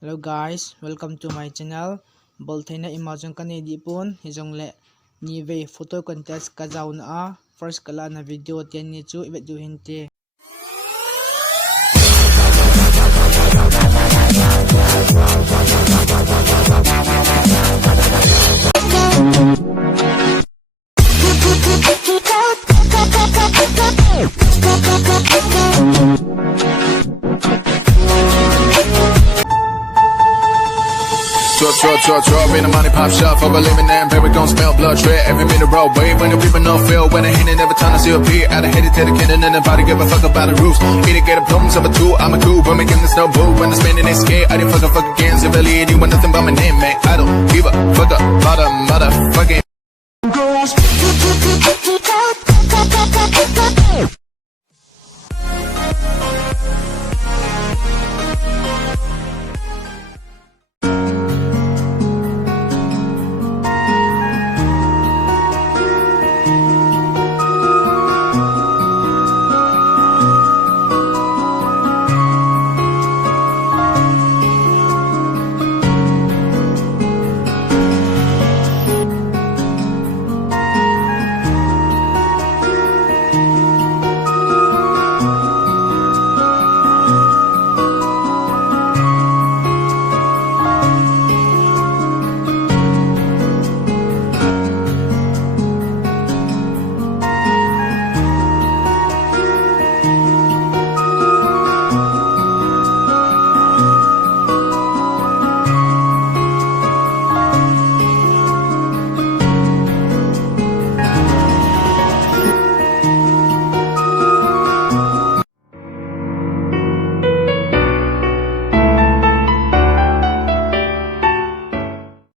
Hello guys, welcome to my channel. Bolthena imagine kani di pun hijngl ni ve photo contest kjao na a first kala na video teni chu ibet diuvin te. Drop in the money pop shop for a living and baby gon' smell blood tread every minute road wave when the people no feel when they hitting every time I see a peer out of headed to the cannon and nobody give a fuck about the rules. Need to get a plums of a two, I'm a cool but making this no boo when they're spinning they scared. I didn't fuck again, so really anyone nothing but my name, man. I don't give a fuck about a motherfucking